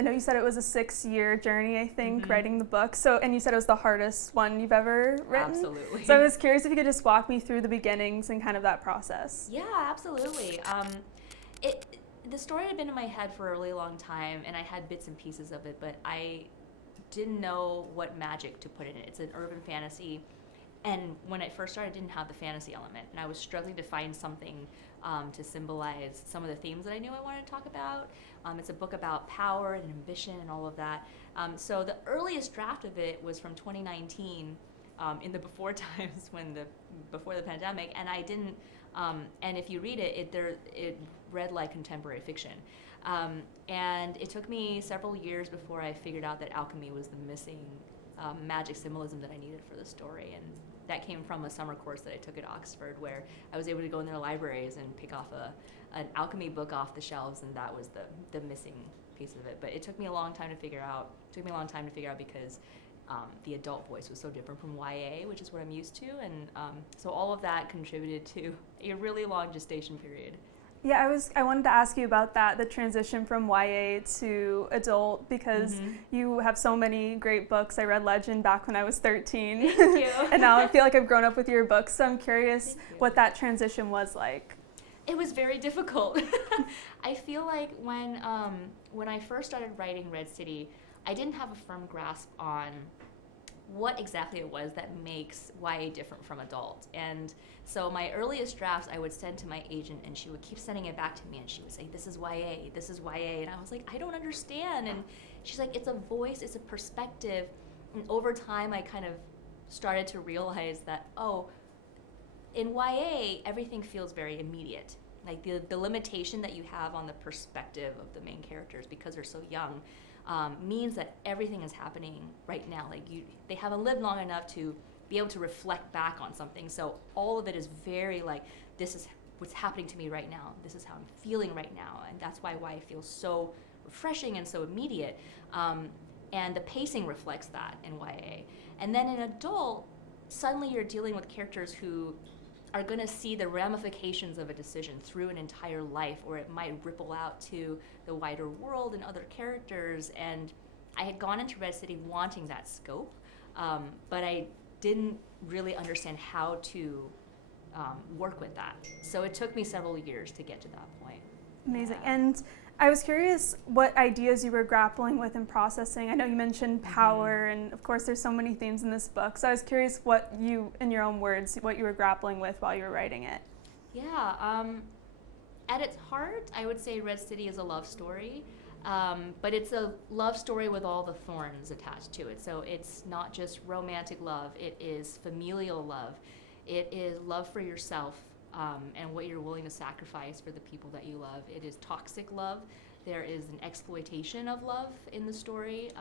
I know you said it was a 6-year journey, I think, writing the book. So, and you said it was the hardest one you've ever written. Absolutely. So I was curious if you could just walk me through the beginnings and kind of that process. Yeah, absolutely. The story had been in my head for a really long time, and I had bits and pieces of it, but I didn't know what magic to put in it. It's an urban fantasy, and when I first started, I didn't have the fantasy element, and I was struggling to find something to symbolize some of the themes that I knew I wanted to talk about. It's a book about power and ambition and all of that. So the earliest draft of it was from 2019, in the before times, before the pandemic, and I didn't. And if you read it, it read like contemporary fiction. And it took me several years before I figured out that alchemy was the missing magic symbolism that I needed for the story. And that came from a summer course that I took at Oxford, where I was able to go in their libraries and pick off an alchemy book off the shelves, and that was the missing piece of it. But it took me a long time to figure out. Because the adult voice was so different from YA, which is what I'm used to, and so all of that contributed to a really long gestation period. Yeah, I wanted to ask you about that, the transition from YA to adult, because you have so many great books. I read Legend back when I was 13. Thank you. And now I feel like I've grown up with your books, so I'm curious what that transition was like. It was very difficult. I feel like when I first started writing Red City, I didn't have a firm grasp on what exactly it was that makes YA different from adult. And so my earliest drafts I would send to my agent, and she would keep sending it back to me, and she would say, this is YA, this is YA. And I was like, I don't understand. And she's like, it's a voice, it's a perspective. And over time I kind of started to realize that, in YA, everything feels very immediate. Like the limitation that you have on the perspective of the main characters, because they're so young, means that everything is happening right now. Like they haven't lived long enough to be able to reflect back on something. So all of it is very like, this is what's happening to me right now. This is how I'm feeling right now. And that's why YA feels so refreshing and so immediate. And the pacing reflects that in YA. And then in adult, suddenly you're dealing with characters who are going to see the ramifications of a decision through an entire life, or it might ripple out to the wider world and other characters. And I had gone into Red City wanting that scope, but I didn't really understand how to work with that. So it took me several years to get to that point. Amazing. And I was curious what ideas you were grappling with and processing. I know you mentioned power, and of course there's so many themes in this book. So I was curious what you, in your own words, what you were grappling with while you were writing it. Yeah, at its heart, I would say Red City is a love story, but it's a love story with all the thorns attached to it. So it's not just romantic love, it is familial love. It is love for yourself, and what you're willing to sacrifice for the people that you love. It is toxic love. There is an exploitation of love in the story,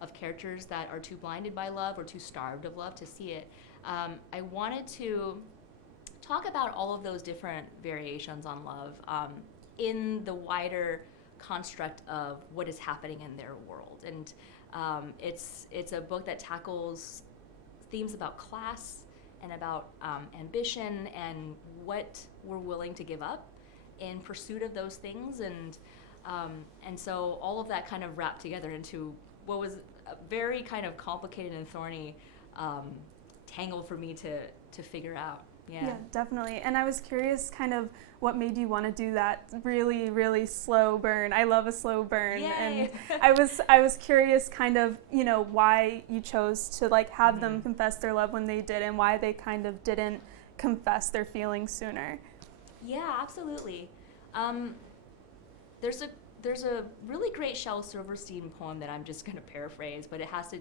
of characters that are too blinded by love or too starved of love to see it. I wanted to talk about all of those different variations on love in the wider construct of what is happening in their world. And it's a book that tackles themes about class and about ambition and what we're willing to give up in pursuit of those things, and so all of that kind of wrapped together into what was a very kind of complicated and thorny tangle for me to figure out. Yeah, definitely. And I was curious kind of what made you want to do that really, really slow burn. I love a slow burn. Yay. And I was curious kind of, why you chose to like have them confess their love when they did, and why they kind of didn't confess their feelings sooner. Yeah, absolutely. There's a really great Shel Silverstein poem that I'm just going to paraphrase, but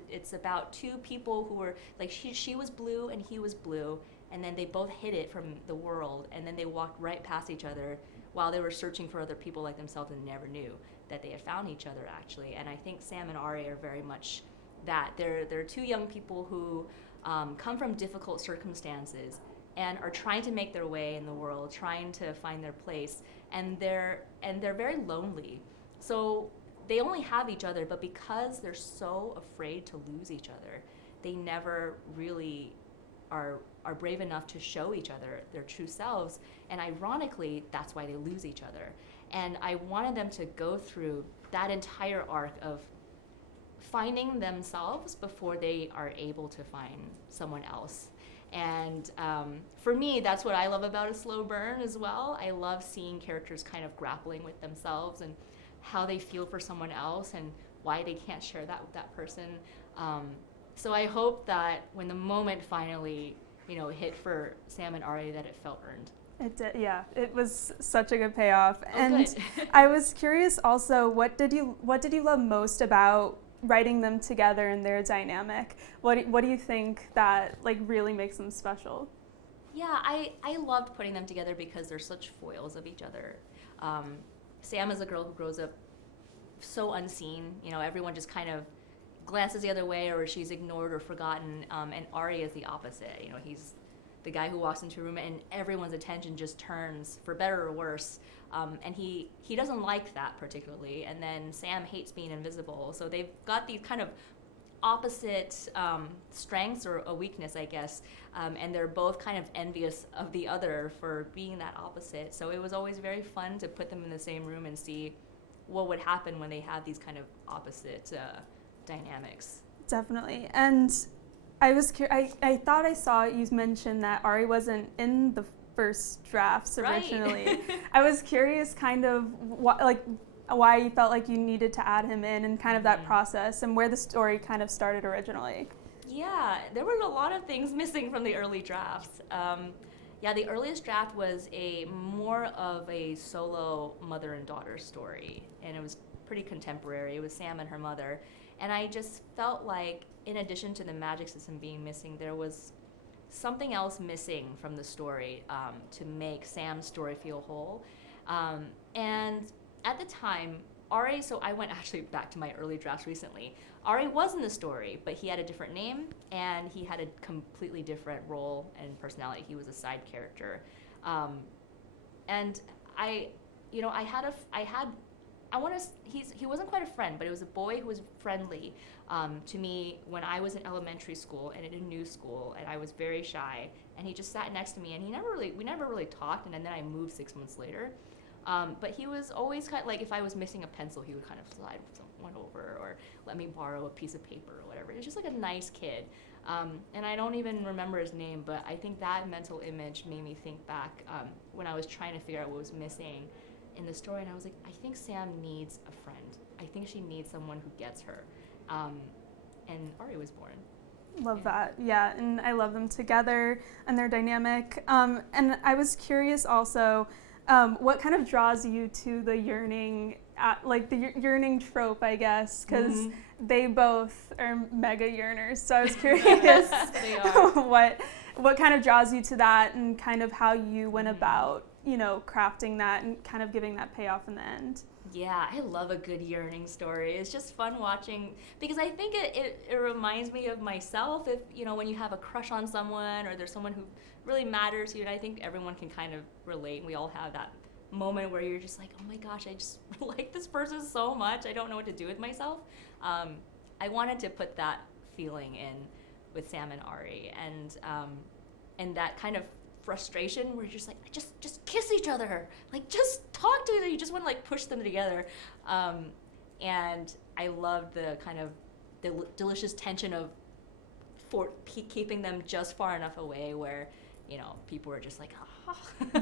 it's about two people who were like, she was blue and he was blue, and then they both hid it from the world, and then they walked right past each other while they were searching for other people like themselves, and never knew that they had found each other, actually. And I think Sam and Ari are very much that. They're two young people who come from difficult circumstances and are trying to make their way in the world, trying to find their place, and they're very lonely. So they only have each other, but because they're so afraid to lose each other, they never really are brave enough to show each other their true selves. And ironically, that's why they lose each other. And I wanted them to go through that entire arc of finding themselves before they are able to find someone else. And for me, that's what I love about a slow burn as well. I love seeing characters kind of grappling with themselves and how they feel for someone else and why they can't share that with that person. So I hope that when the moment finally, hit for Sam and Ari, that it felt earned. It did, yeah. It was such a good payoff. Oh, and good. I was curious also, what did you love most about writing them together and their dynamic? What do you think that really makes them special? Yeah, I loved putting them together because they're such foils of each other. Sam is a girl who grows up so unseen. Everyone just kind of glances the other way, or she's ignored or forgotten. And Ari is the opposite. He's the guy who walks into a room and everyone's attention just turns, for better or worse. And he doesn't like that particularly. And then Sam hates being invisible. So they've got these kind of opposite strengths, or a weakness, I guess. And they're both kind of envious of the other for being that opposite. So it was always very fun to put them in the same room and see what would happen when they have these kind of opposite dynamics. Definitely. And I I thought I saw you mention that Ari wasn't in the first drafts originally. Right. I was curious kind of why you felt like you needed to add him in, and kind of that process and where the story kind of started originally. Yeah, there were a lot of things missing from the early drafts. The earliest draft was more of a solo mother and daughter story, and it was pretty contemporary. It was Sam and her mother. And I just felt like, in addition to the magic system being missing, there was something else missing from the story to make Sam's story feel whole. And at the time, Ari, so I went actually back to my early drafts recently. Ari was in the story, but he had a different name and he had a completely different role and personality. He was a side character. And he wasn't quite a friend, but it was a boy who was friendly to me when I was in elementary school and in a new school, and I was very shy. And he just sat next to me, and we never really talked. And then I moved 6 months later. But he was always kind of like, if I was missing a pencil, he would kind of slide someone over or let me borrow a piece of paper or whatever. He was just like a nice kid. And I don't even remember his name, but I think that mental image made me think back when I was trying to figure out what was missing in the story. And I was like, I think Sam needs a friend. I think she needs someone who gets her. And Ari was born. Love that. Yeah, and I love them together and their dynamic. And I was curious also, what kind of draws you to the yearning, yearning trope, I guess, because they both are mega yearners. So I was curious They are. what kind of draws you to that, and kind of how you went about, crafting that and kind of giving that payoff in the end. Yeah, I love a good yearning story. It's just fun watching, because I think it reminds me of myself. If, when you have a crush on someone, or there's someone who really matters to you, and I think everyone can kind of relate. We all have that moment where you're just like, oh my gosh, I just like this person so much, I don't know what to do with myself. I wanted to put that feeling in with Sam and Ari, and that kind of frustration where you're just like, just kiss each other, just talk to each other. You just want to push them together. And I loved the kind of the delicious tension of keeping them just far enough away where people were just like, oh.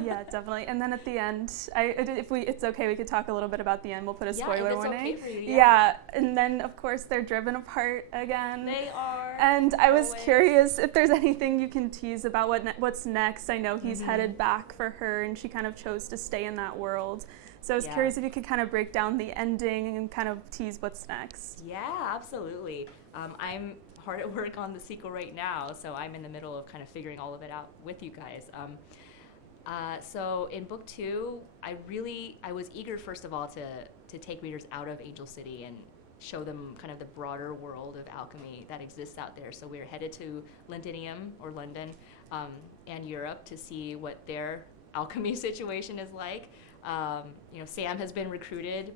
Yeah, definitely. And then at the end, it's okay, we could talk a little bit about the end. We'll put a spoiler warning. Okay for you, yeah. And then of course they're driven apart again. They are. And I was curious if there's anything you can tease about what's next. I know he's headed back for her, and she kind of chose to stay in that world. So I was curious if you could kind of break down the ending and kind of tease what's next. Yeah, absolutely. I'm hard at work on the sequel right now, so I'm in the middle of kind of figuring all of it out with you guys. So in book 2, I was eager, first of all, to take readers out of Angel City and show them kind of the broader world of alchemy that exists out there. So we're headed to London, and Europe to see what their alchemy situation is like. Sam has been recruited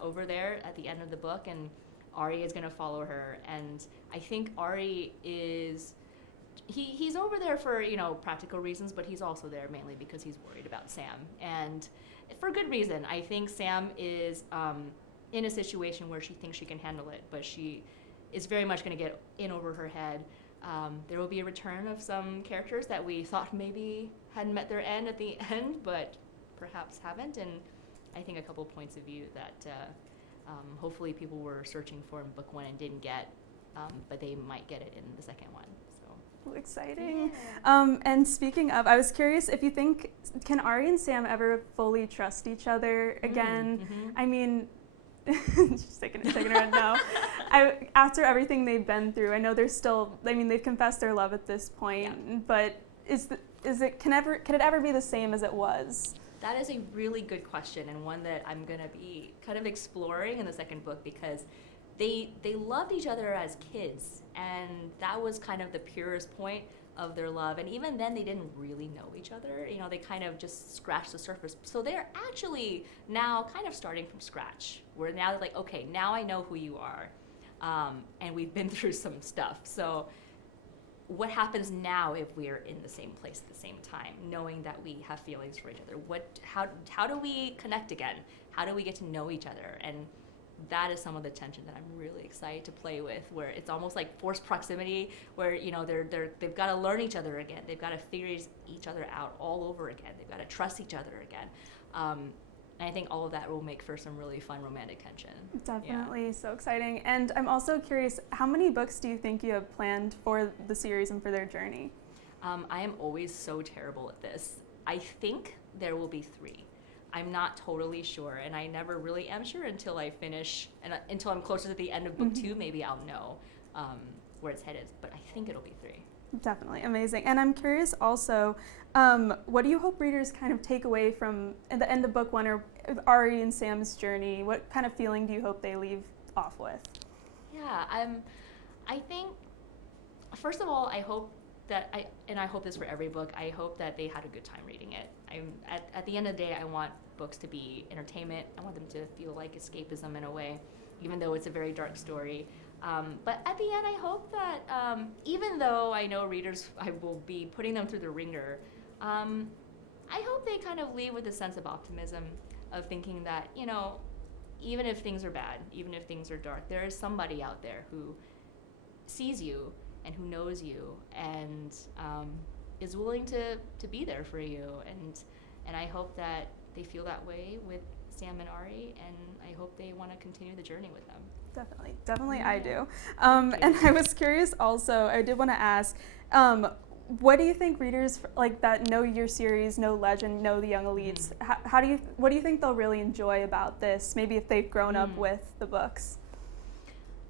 over there at the end of the book, and Ari is going to follow her. And I think Ari is... He's over there for, practical reasons, but he's also there mainly because he's worried about Sam. And for good reason. I think Sam is in a situation where she thinks she can handle it, but she is very much going to get in over her head. There will be a return of some characters that we thought maybe hadn't met their end at the end, but perhaps haven't. And I think a couple points of view that hopefully people were searching for in book 1 and didn't get, but they might get it in the second one. So exciting. Yeah. And speaking of, I was curious if you think, can Ari and Sam ever fully trust each other again? Mm-hmm. I mean, she's taking her head now. After everything they've been through, I know they're still, I mean, they've confessed their love at this point, Yeah. but can it ever be the same as it was? That is a really good question, and one that I'm going to be kind of exploring in the second book, because they loved each other as kids, and that was kind of the purest point of their love. And even then, they didn't really know each other. You know, they kind of just scratched the surface. So they're actually now kind of starting from scratch, where now they're like, okay, now I know who you are, and we've been through some stuff. So what happens now if we're in the same place at the same time, knowing that we have feelings for each other? How do we connect again? How do we get to know each other? And that is some of the tension that I'm really excited to play with, where it's almost like forced proximity, where, you know, they've got to learn each other again. They've got to figure each other out all over again. They've got to trust each other again. And I think all of that will make for some really fun romantic tension. Definitely, yeah. So exciting. And I'm also curious, how many books do you think you have planned for the series and for their journey? I am always so terrible at this. I think there will be 3. I'm not totally sure, and I never really am sure until I finish, and until I'm closer to the end of book 2, maybe I'll know where it's headed, but I think it'll be 3. Definitely, amazing. And I'm curious also, what do you hope readers kind of take away from at the end of book 1 or Ari and Sam's journey? What kind of feeling do you hope they leave off with? Yeah, I think, first of all, I hope that I hope this for every book, I hope that they had a good time reading it. At the end of the day, I want books to be entertainment. I want them to feel like escapism in a way, even though it's a very dark story. But at the end, I hope that even though I know readers, I will be putting them through the ringer, I hope they kind of leave with a sense of optimism, of thinking that, you know, even if things are bad, even if things are dark, there is somebody out there who sees you and who knows you and is willing to be there for you. And I hope that they feel that way with Sam and Ari, and I hope they want to continue the journey with them. Definitely I do. And I was curious also, I did want to ask, what do you think readers like that know your series, know Legend, know the Young Elites, what do you think they'll really enjoy about this, maybe if they've grown up with the books?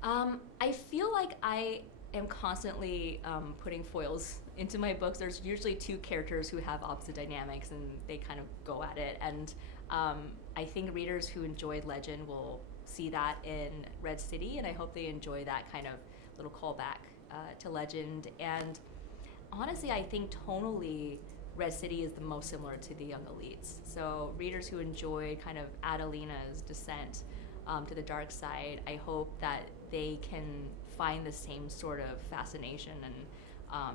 I feel like I am constantly putting foils into my books. There's usually 2 characters who have opposite dynamics, and they kind of go at it. And I think readers who enjoyed Legend will see that in Red City, and I hope they enjoy that kind of little callback to Legend. And honestly, I think tonally, Red City is the most similar to the Young Elites. So readers who enjoyed kind of Adelina's descent to the dark side, I hope that they can find the same sort of fascination and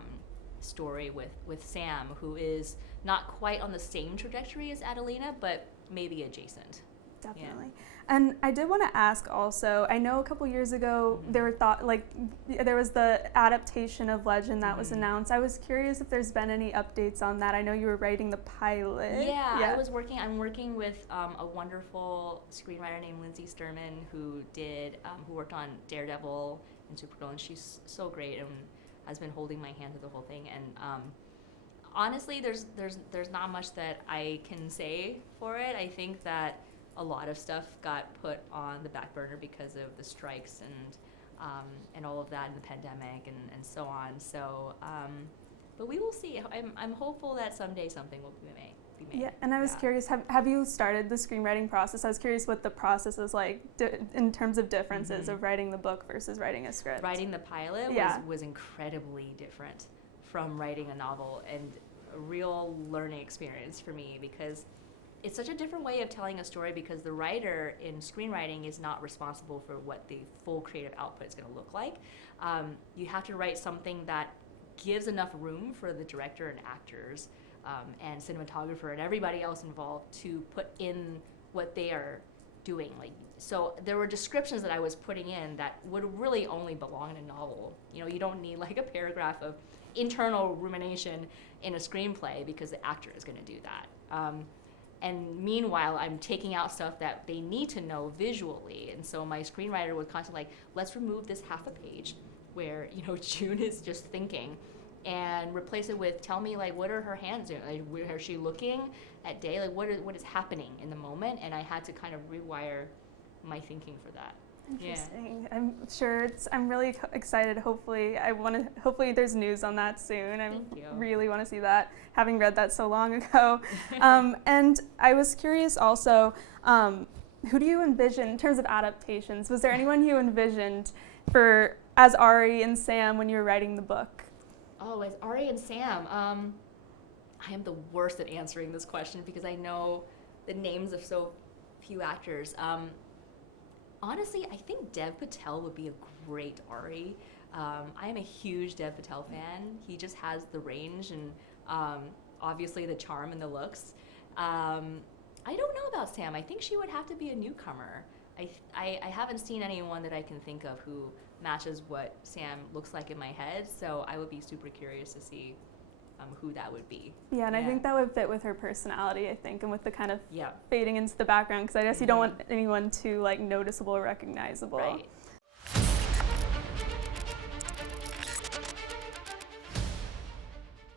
story with Sam, who is not quite on the same trajectory as Adelina, but maybe adjacent. Definitely. Yeah. And I did want to ask also, I know a couple years ago there was the adaptation of Legend that was announced. I was curious if there's been any updates on that. I know you were writing the pilot. Yeah. I'm working with a wonderful screenwriter named Lindsay Sturman who worked on Daredevil and Supergirl, and she's so great and has been holding my hand through the whole thing. And honestly, there's not much that I can say for it. I think that a lot of stuff got put on the back burner because of the strikes and all of that, and the pandemic and so on. So, but we will see. I'm hopeful that someday something will be made. Yeah, and I was curious, have you started the screenwriting process? I was curious what the process is like in terms of differences of writing the book versus writing a script. Writing the pilot was incredibly different from writing a novel, and a real learning experience for me, because it's such a different way of telling a story, because the writer in screenwriting is not responsible for what the full creative output is going to look like. You have to write something that gives enough room for the director and actors and cinematographer and everybody else involved to put in what they are doing. Like, so there were descriptions that I was putting in that would really only belong in a novel. You know, you don't need like a paragraph of internal rumination in a screenplay because the actor is going to do that. And meanwhile, I'm taking out stuff that they need to know visually. And so my screenwriter would constantly like, let's remove this half a page where, you know, June is just thinking, and replace it with, tell me, like, what are her hands doing? Like, where is she looking at day? Like, what is happening in the moment? And I had to kind of rewire my thinking for that. Interesting. Yeah. I'm sure I'm really excited. Hopefully there's news on that soon. Thank you. Really want to see that, having read that so long ago. And I was curious also, who do you envision in terms of adaptations? Was there anyone you envisioned as Ari and Sam when you were writing the book? Oh, as Ari and Sam, I am the worst at answering this question because I know the names of so few actors. Honestly, I think Dev Patel would be a great Ari. I am a huge Dev Patel fan. He just has the range and obviously the charm and the looks. I don't know about Sam. I think she would have to be a newcomer. I haven't seen anyone that I can think of who matches what Sam looks like in my head, so I would be super curious to see who that would be. Yeah, and I think that would fit with her personality, I think, and with the kind of Yeah. fading into the background, because I guess you don't want anyone too like noticeable or recognizable. Right.